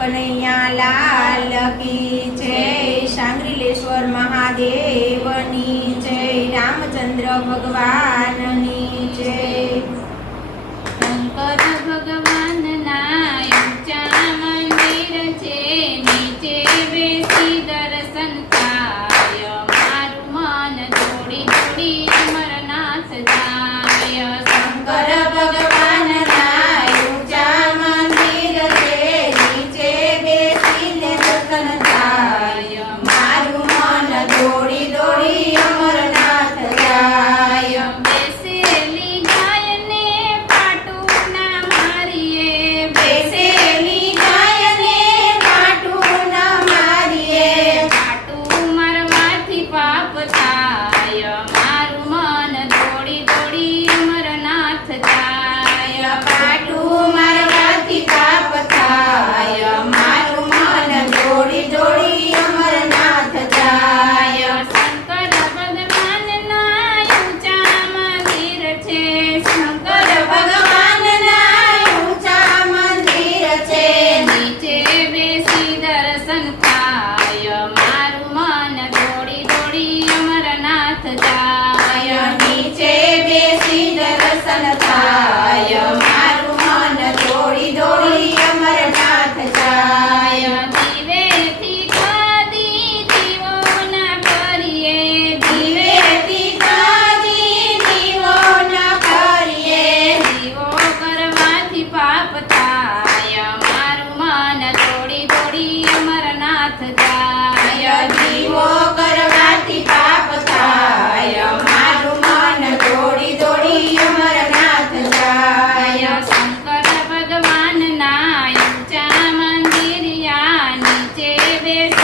કનૈયા લાલ કી જય। સાંગરીલેશ્વર મહાદેવની જય। રામચંદ્ર ભગવાનની જય। શંકર ભગવાનના ઊંચા મંદિર છે, નીચે બેસી દર્શન થાય, મારું મન દોડી દોડી અમરનાથ જાય। શંકર ભગવાનના ઊંચા મંદિર છે, નીચે બેસીને દર્શન થાય, મારું મન દોડી દોડી અમરનાથ જાય। બેસેલી ગાયને પાટું ના મારીએ, બેસેલી ગાયને પાટું ન મારીએ, પાટું મારવાથી પાપ થાય, મારું મન દોડી દોડી અમરનાથ જાય। પાટું મારવાથી પાપ થાય, મારું મન દોડી દોડી અમરનાથ જાય। શંકર ભગવાનના ઊંચા મંદિર છે, શંકર ભગવાનના ઊંચા મંદિર છે, નીચે બેસી દર્શન થાય, મારું મન દોડી દોડી અમરનાથ જાય। નીચે બેસી દર્શન થાય, મારું મન દોડી દોડી અમરનાથ જાય। દીવેથી કાદી દીવો ના કરીએ, દિવેથી કાજી દીવો ન કરીએ, દીવો કરવાથી પાપ થાય, મારું મન દોડી દોડી અમરનાથ જાય। દીવો કરવાથી પાપ થાય, મારું મન દોડી દોડી અમરનાથ જાય। શંકર ભગવાનના ઊંચા મંદિરિયા નીચે બેસી